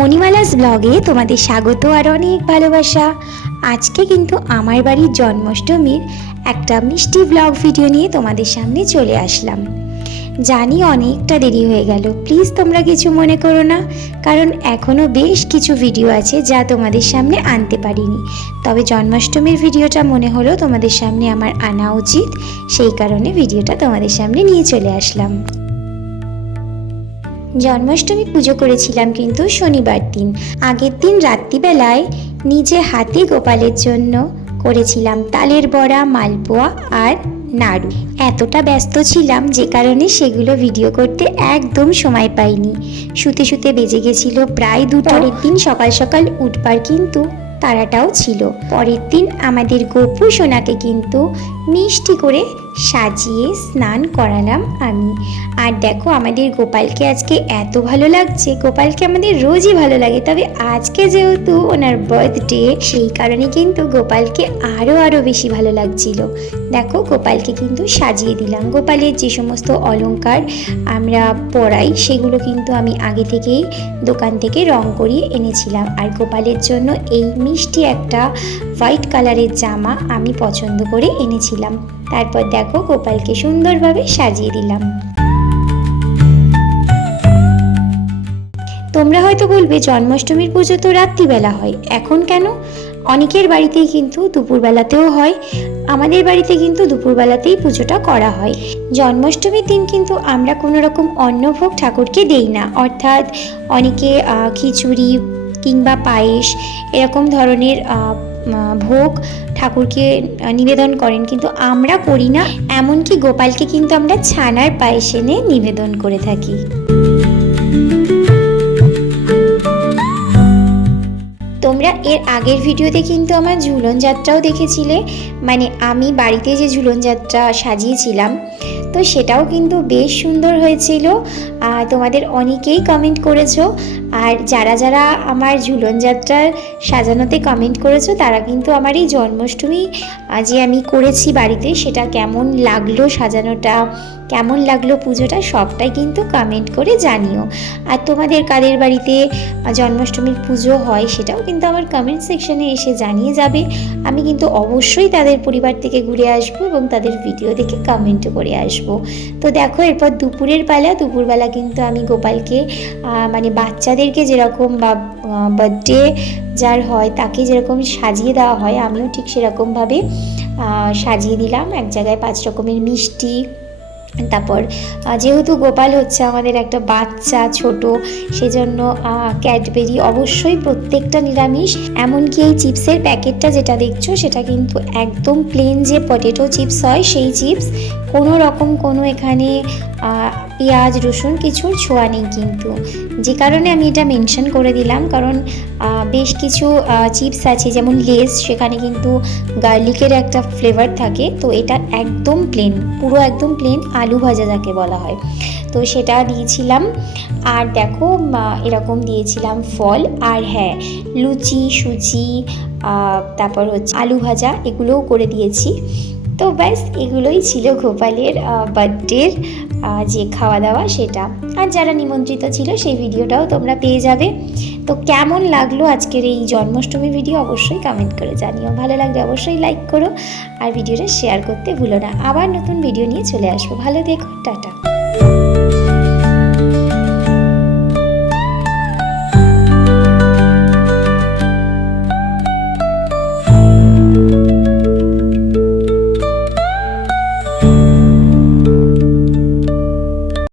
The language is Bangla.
মণিমালাস ব্লগে তোমাদের স্বাগত আর অনেক ভালোবাসা। আজকে কিন্তু আমার বাড়ির জন্মাষ্টমীর একটা মিষ্টি ব্লগ ভিডিও নিয়ে তোমাদের সামনে চলে আসলাম। জানি অনেকটা দেরি হয়ে গেল, প্লিজ তোমরা কিছু মনে করো না, কারণ এখনও বেশ কিছু ভিডিও আছে যা তোমাদের সামনে আনতে পারিনি। তবে জন্মাষ্টমীর ভিডিওটা মনে হলো তোমাদের সামনে আমার আনা উচিত, সেই কারণে ভিডিওটা তোমাদের সামনে নিয়ে চলে আসলাম। জন্মাষ্টমী পুজো করেছিলাম কিন্তু শনিবার দিন। আগের দিন রাত্রিবেলায় নিজে হাতে গোপালের জন্য করেছিলাম তালের বড়া, মালপোয়া আর নাড়ু। এতটা ব্যস্ত ছিলাম যে কারণে সেগুলো ভিডিও করতে একদম সময় পাইনি। শুতে শুতে বেজে গেছিল প্রায় 2টা। পরের দিন সকাল সকাল উঠবার কিন্তু তারাটাও ছিল। পরের দিন আমাদের গপু সোনাকে কিন্তু মিষ্টি করে সাজিয়ে স্নান করালাম আমি। আর দেখো আমাদের গোপালকে আজকে এত ভালো লাগছে। গোপালকে আমাদের রোজই ভালো লাগে, তবে আজকে যেহেতু ওনার বার্থডে সেই কারণে কিন্তু গোপালকে আরও বেশি ভালো লাগছিল। দেখো গোপালকে কিন্তু সাজিয়ে দিলাম। গোপালের যে সমস্ত অলংকার আমরা পরাই সেগুলো কিন্তু আমি আগে থেকেই দোকান থেকে রং করিয়ে এনেছিলাম। আর গোপালের জন্য এই মিষ্টি একটা হোয়াইট কালারের জামা আমি পছন্দ করে এনেছিলাম। তারপর দেখো গোপালকে সুন্দরভাবে সাজিয়ে দিলাম। তোমরা হয়তো বলবে জন্মাষ্টমীর পুজো তো রাত্রিবেলা হয়, এখন কেন? অনেকের বাড়িতেই কিন্তু দুপুরবেলাতেও হয়, আমাদের বাড়িতে কিন্তু দুপুরবেলাতেই পুজোটা করা হয়। জন্মাষ্টমীর দিন কিন্তু আমরা কোনো রকম অন্নভোগ ঠাকুরকে দেই না, অর্থাৎ অনেকে খিচুড়ি কিংবা পায়েস এরকম ধরনের ভোগ ঠাকুরকে নিবেদন করেন, কিন্তু আমরা করি না। এমনকি গোপালকে কিন্তু আমরা ছানার পায়েস এনে নিবেদন করে থাকি। তোমরা এর আগের ভিডিওতে কিন্তু আমার ঝুলন যাত্রাও দেখেছিলে, মানে আমি বাড়িতে যে ঝুলন যাত্রা সাজিয়েছিলাম, তো সেটাও কিন্তু বেশ সুন্দর হয়েছিল। তোমাদের অনেকেই কমেন্ট করেছো, আর যারা যারা আমার ঝুলন যাত্রার সাজানোতে কমেন্ট করেছো তারা কিন্তু আমার এই জন্মাষ্টমী যে আমি করেছি বাড়িতে সেটা কেমন লাগলো, সাজানোটা কেমন লাগলো, পুজোটা সবটাই কিন্তু কমেন্ট করে জানিও। আর তোমাদের কাদের বাড়িতে জন্মাষ্টমীর পুজো হয় সেটাও কিন্তু আমার কমেন্ট সেকশনে এসে জানিয়ে যাবে। আমি কিন্তু অবশ্যই তাদের পরিবার থেকে ঘুরে আসবো এবং তাদের ভিডিও দেখে কমেন্টও করে আসবো। তো দেখো এরপর দুপুরের বেলা, দুপুরবেলা কিন্তু আমি গোপালকে মানে বাচ্চাদেরকে যেরকম বা বার্থডে যার হয় তাকে যেরকম সাজিয়ে দেওয়া হয় আমিও ঠিক সেরকমভাবে সাজিয়ে দিলাম। এক জায়গায় 5 রকমের মিষ্টি, তারপর যেহেতু গোপাল হচ্ছে আমাদের একটা বাচ্চা ছোট, সেজন্য ক্যাডবেরি অবশ্যই প্রত্যেকটা নিরামিষ। এমনকি এই চিপসের প্যাকেটটা যেটা দেখছো সেটা কিন্তু একদম প্লেন যে পটেটো চিপস হয় সেই চিপস, কোনো রকম কোনো এখানে পেঁয়াজ রসুন কিছুর ছোঁয়া নেই কিন্তু, যে কারণে আমি এটা মেনশন করে দিলাম। কারণ বেশ কিছু চিপস আছে যেমন লেস, সেখানে কিন্তু গার্লিকের একটা ফ্লেভার থাকে, তো এটা একদম প্লেন, পুরো একদম প্লেন আলু ভাজা যাকে বলা হয়, তো সেটা দিয়েছিলাম। আর দেখো এরকম দিয়েছিলাম ফল, আর হ্যাঁ লুচি সুজি, তারপর হচ্ছে আলু ভাজা এগুলোও করে দিয়েছি। তো ব্যাস এগুলোই ছিল গোপালের বার্থডের যে খাওয়া দাওয়া সেটা। আর যারা নিমন্ত্রিত ছিল সেই ভিডিওটাও তোমরা পেয়ে যাবে। তো কেমন লাগলো আজকের এই জন্মাষ্টমী ভিডিও অবশ্যই কমেন্ট করে জানিও। ভালো লাগলে অবশ্যই লাইক করো আর ভিডিওটা শেয়ার করতে ভুলো না। আবার নতুন ভিডিও নিয়ে চলে আসবো। ভালো দেখো, টাটা।